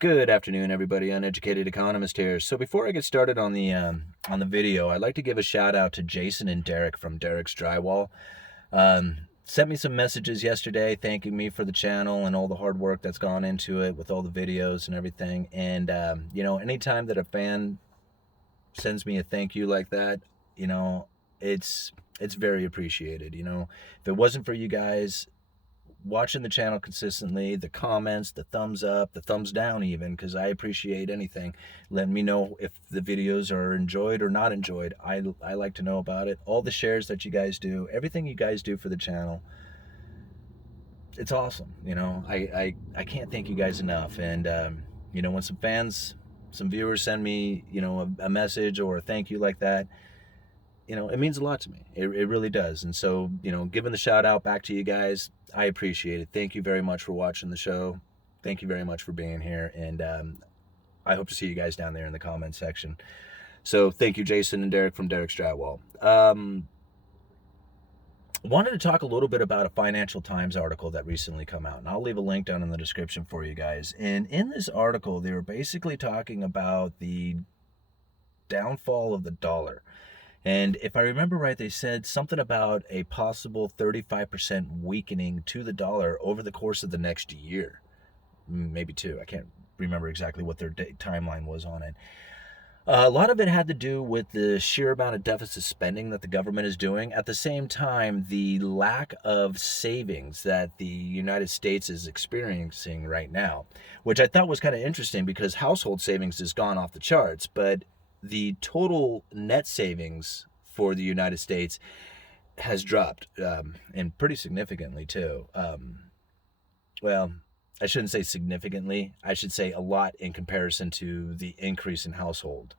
Good afternoon, everybody. Uneducated Economist here. So before I get started on the video, I'd like to give a shout out to Jason and Derek from Derek's Drywall. Sent me some messages yesterday thanking me for the channel and all the hard work that's gone into it with all the videos and everything. And anytime that a fan sends me a thank you like that, it's very appreciated. If it wasn't for you guys watching the channel consistently, the comments, the thumbs up, the thumbs down even, because I appreciate anything. Let me know if the videos are enjoyed or not enjoyed. I like to know about it. All the shares that you guys do, everything you guys do for the channel, it's awesome. I can't thank you guys enough. And when some viewers send me a message or a thank you like that, it means a lot to me. It really does. And so, giving the shout out back to you guys, I appreciate it. Thank you very much for watching the show. Thank you very much for being here. And I hope to see you guys down there in the comments section. So thank you, Jason and Derek from Derek's Drywall. Wanted to talk a little bit about a Financial Times article that recently come out. And I'll leave a link down in the description for you guys. And in this article, they were basically talking about the downfall of the dollar. And if I remember right, they said something about a possible 35% weakening to the dollar over the course of the next year. Maybe two. I can't remember exactly what their timeline was on it. A lot of it had to do with the sheer amount of deficit spending that the government is doing. At the same time, the lack of savings that the United States is experiencing right now, which I thought was kind of interesting because household savings has gone off the charts, but the total net savings for the United States has dropped, and pretty significantly too. Well, I shouldn't say significantly. I should say a lot in comparison to the increase in household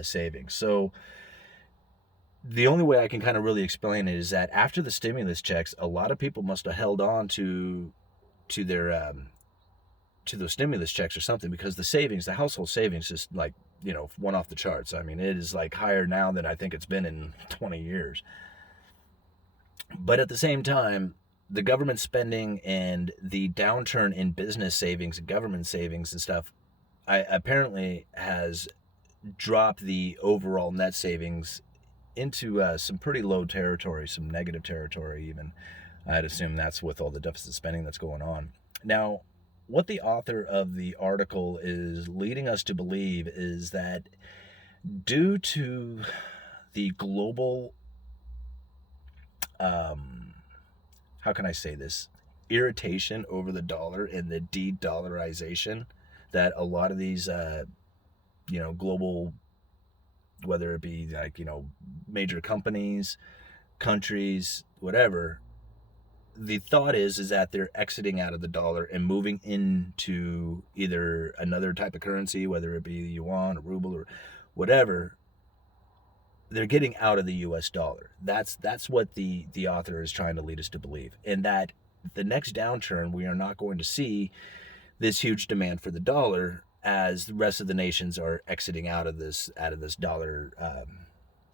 savings. So the only way I can kind of really explain it is that after the stimulus checks, a lot of people must have held on to their to those stimulus checks or something, because the household savings is like, went off the charts. I mean, it is like higher now than I think it's been in 20 years. But at the same time, the government spending and the downturn in business savings and government savings and stuff, apparently has dropped the overall net savings into some pretty low territory, some negative territory even. I'd assume that's with all the deficit spending that's going on. Now, what the author of the article is leading us to believe is that due to the global, how can I say this, irritation over the dollar and the DeDollarization that a lot of these, global, whether it be like, major companies, countries, whatever, the thought is that they're exiting out of the dollar and moving into either another type of currency, whether it be yuan or ruble or whatever. They're getting out of the U.S. dollar. That's what the author is trying to lead us to believe. And that the next downturn, we are not going to see this huge demand for the dollar as the rest of the nations are exiting out of this dollar,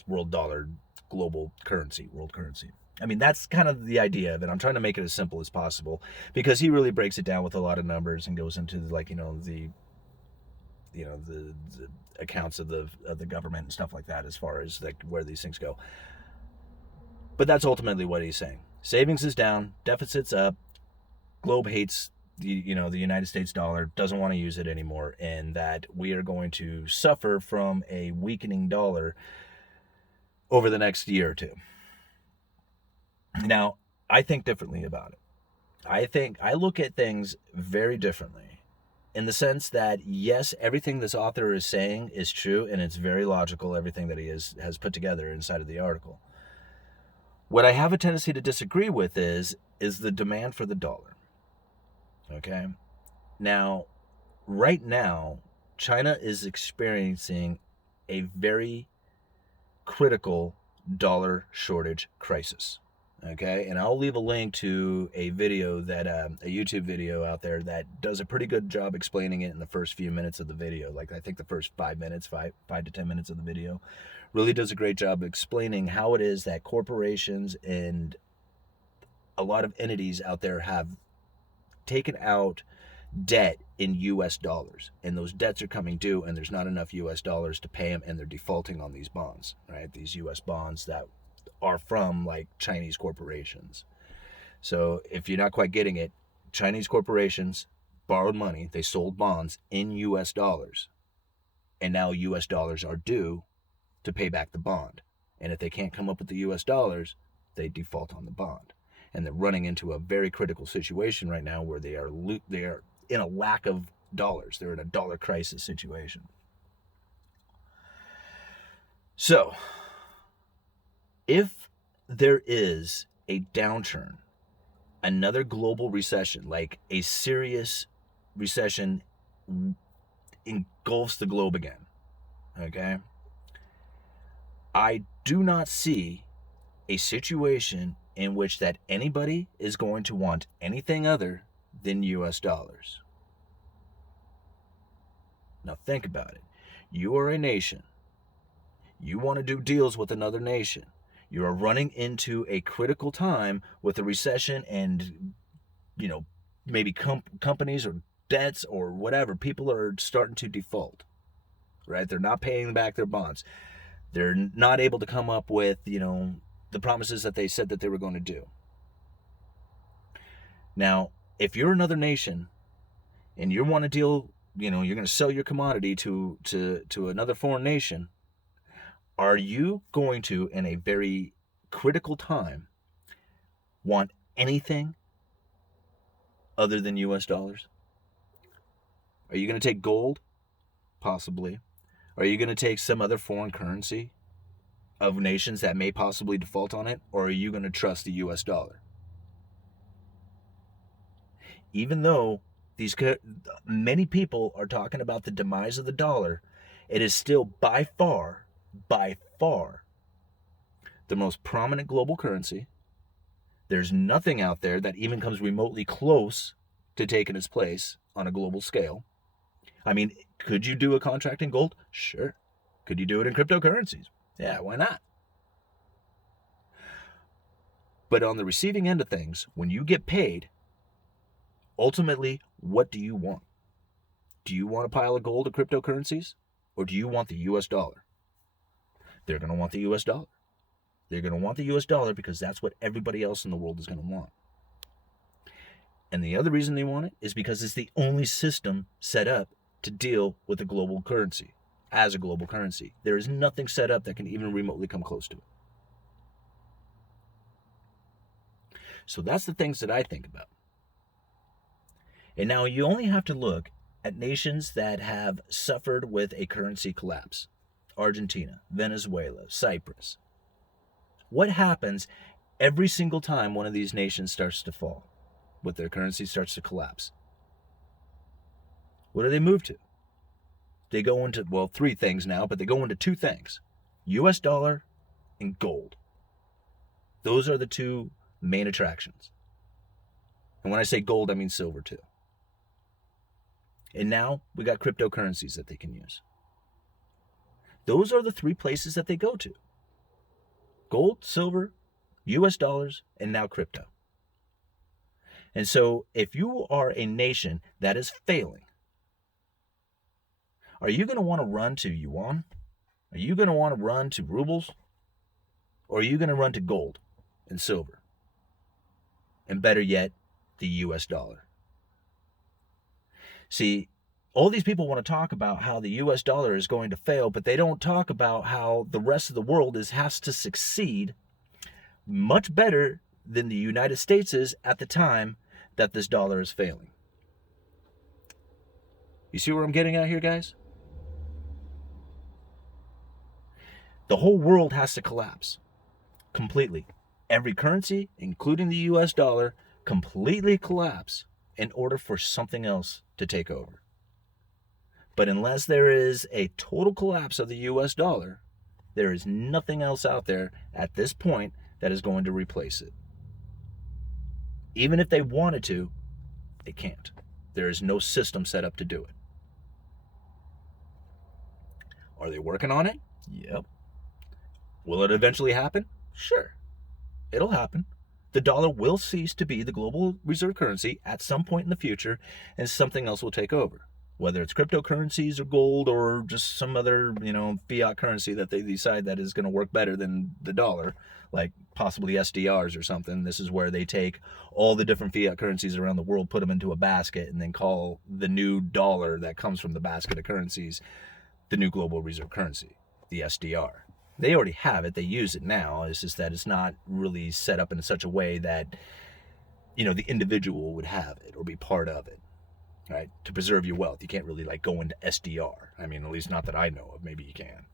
world dollar, global currency, world currency. I mean, that's kind of the idea of it. I'm trying to make it as simple as possible because he really breaks it down with a lot of numbers and goes into the accounts of the government and stuff like that as far as like where these things go. But that's ultimately what he's saying. Savings is down, deficit's up, globe hates the United States dollar, doesn't want to use it anymore, and that we are going to suffer from a weakening dollar over the next year or two. Now, I think differently about it. I look at things very differently in the sense that, yes, everything this author is saying is true and it's very logical, everything that he has put together inside of the article. What I have a tendency to disagree with is the demand for the dollar. Okay? Now, right now, China is experiencing a very critical dollar shortage crisis. Okay, and I'll leave a link to a video that a YouTube video out there that does a pretty good job explaining it in the first few minutes of the video. Like I think the first 5 to 10 minutes of the video really does a great job explaining how it is that corporations and a lot of entities out there have taken out debt in US dollars, and those debts are coming due, and there's not enough US dollars to pay them, and they're defaulting on these bonds, right? These US bonds that are from like Chinese corporations. So if you're not quite getting it, Chinese corporations borrowed money, they sold bonds in US dollars, and now US dollars are due to pay back the bond. And if they can't come up with the US dollars, they default on the bond. And they're running into a very critical situation right now where they are in a lack of dollars. They're in a dollar crisis situation. So, if there is a downturn, another global recession, like a serious recession engulfs the globe again, okay? I do not see a situation in which that anybody is going to want anything other than US dollars. Now think about it. You are a nation. You want to do deals with another nation. You are running into a critical time with a recession and, maybe companies or debts or whatever. People are starting to default, right? They're not paying back their bonds. They're not able to come up with, the promises that they said that they were going to do. Now, if you're another nation and you want to deal, you're going to sell your commodity to another foreign nation, are you going to, in a very critical time, want anything other than US dollars? Are you going to take gold? Possibly. Are you going to take some other foreign currency of nations that may possibly default on it? Or are you going to trust the US dollar? Even though many people are talking about the demise of the dollar, it is still by far, the most prominent global currency. There's nothing out there that even comes remotely close to taking its place on a global scale. I mean, could you do a contract in gold? Sure. Could you do it in cryptocurrencies? Yeah, why not? But on the receiving end of things, when you get paid, ultimately, what do you want? Do you want a pile of gold of cryptocurrencies? Or do you want the US dollar? They're going to want the US dollar. They're going to want the US dollar because that's what everybody else in the world is going to want. And the other reason they want it is because it's the only system set up to deal with a global currency as a global currency. There is nothing set up that can even remotely come close to it. So that's the things that I think about. And now you only have to look at nations that have suffered with a currency collapse. Argentina, Venezuela, Cyprus. What happens every single time one of these nations starts to fall, with their currency starts to collapse? What do they move to? They go into, three things now, but they go into two things: US dollar and gold. Those are the two main attractions. And when I say gold, I mean silver too. And now we got cryptocurrencies that they can use. Those are the three places that they go to: gold, silver, US dollars, and now crypto. And so if you are a nation that is failing, are you going to want to run to yuan? Are you going to want to run to rubles? Or are you going to run to gold and silver? And better yet, the US dollar. See, all these people want to talk about how the US dollar is going to fail, but they don't talk about how the rest of the world has to succeed much better than the United States is at the time that this dollar is failing. You see where I'm getting at here, guys? The whole world has to collapse completely. Every currency, including the US dollar, completely collapse in order for something else to take over. But unless there is a total collapse of the US dollar, there is nothing else out there at this point that is going to replace it. Even if they wanted to, they can't. There is no system set up to do it. Are they working on it? Yep. Will it eventually happen? Sure. It'll happen. The dollar will cease to be the global reserve currency at some point in the future, and something else will take over. Whether it's cryptocurrencies or gold or just some other, fiat currency that they decide that is going to work better than the dollar, like possibly SDRs or something. This is where they take all the different fiat currencies around the world, put them into a basket, and then call the new dollar that comes from the basket of currencies the new global reserve currency, the SDR. They already have it. They use it now. It's just that it's not really set up in such a way that, the individual would have it or be part of it, right? To preserve your wealth. You can't really go into SDR. I mean, at least not that I know of. Maybe you can.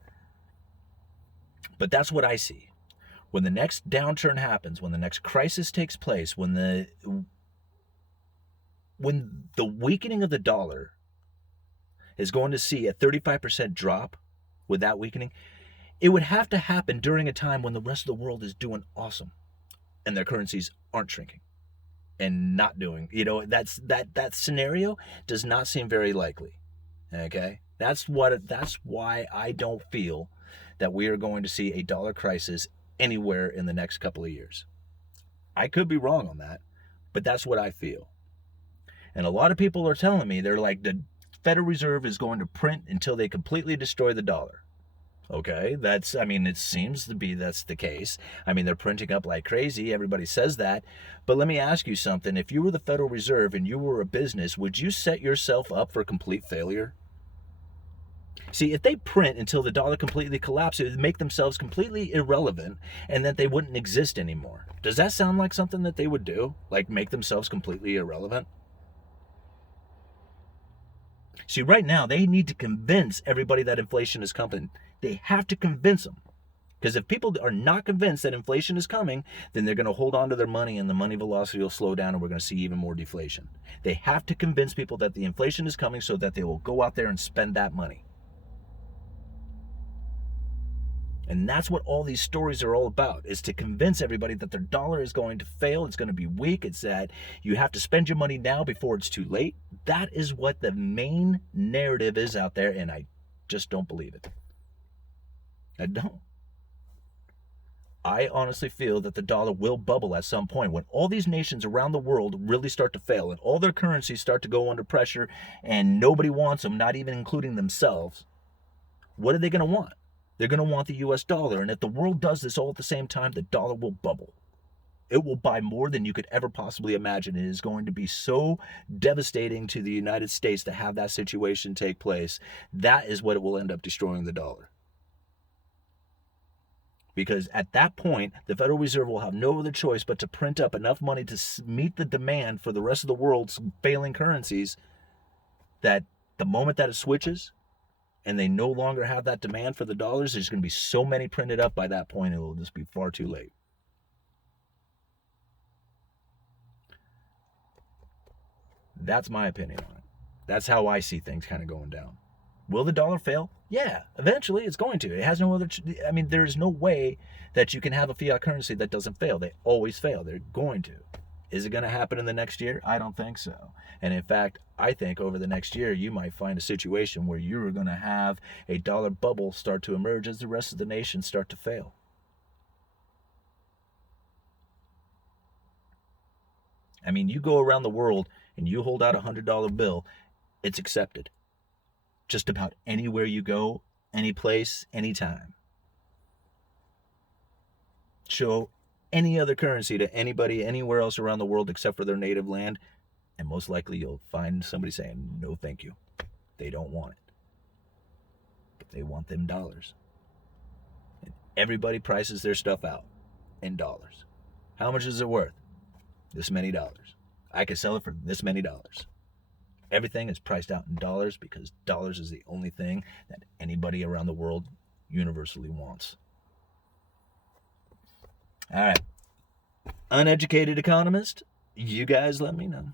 But that's what I see. When the next downturn happens, when the next crisis takes place, when the weakening of the dollar is going to see a 35% drop with that weakening, it would have to happen during a time when the rest of the world is doing awesome and their currencies aren't shrinking and not doing, that scenario does not seem very likely. Okay? That's why I don't feel that we are going to see a dollar crisis anywhere in the next couple of years. I could be wrong on that, but that's what I feel. And a lot of people are telling me, they're like, the Federal Reserve is going to print until they completely destroy the dollar. Okay, it seems to be that's the case. They're printing up like crazy. Everybody says that. But let me ask you something. If you were the Federal Reserve and you were a business, would you set yourself up for complete failure? See, if they print until the dollar completely collapses, it would make themselves completely irrelevant and that they wouldn't exist anymore. Does that sound like something that they would do? Like make themselves completely irrelevant? See, right now, they need to convince everybody that inflation is coming. They have to convince them. Because if people are not convinced that inflation is coming, then they're going to hold on to their money and the money velocity will slow down and we're going to see even more deflation. They have to convince people that the inflation is coming so that they will go out there and spend that money. And that's what all these stories are all about, is to convince everybody that their dollar is going to fail, it's going to be weak, it's that you have to spend your money now before it's too late. That is what the main narrative is out there, and I just don't believe it. I don't. I honestly feel that the dollar will bubble at some point when all these nations around the world really start to fail and all their currencies start to go under pressure and nobody wants them, not even including themselves. What are they going to want? They're going to want the US dollar, and if the world does this all at the same time, the dollar will bubble. It will buy more than you could ever possibly imagine. It is going to be so devastating to the United States to have that situation take place. That is what it will end up destroying the dollar. Because at that point, the Federal Reserve will have no other choice but to print up enough money to meet the demand for the rest of the world's failing currencies, that the moment that it switches and they no longer have that demand for the dollars, there's going to be so many printed up by that point, it will just be far too late. That's my opinion on it. That's how I see things kind of going down. Will the dollar fail? Yeah, eventually it's going to. It has no other. There is no way that you can have a fiat currency that doesn't fail. They always fail. They're going to. Is it going to happen in the next year? I don't think so. And in fact, I think over the next year, you might find a situation where you're going to have a dollar bubble start to emerge as the rest of the nations start to fail. You go around the world and you hold out a $100 bill, it's accepted. Just about anywhere you go, any place, anytime. Show any other currency to anybody anywhere else around the world except for their native land, and most likely you'll find somebody saying, no thank you. They don't want it. But they want them dollars. And everybody prices their stuff out in dollars. How much is it worth? This many dollars. I could sell it for this many dollars. Everything is priced out in dollars because dollars is the only thing that anybody around the world universally wants. All right. Uneducated Economist, you guys let me know.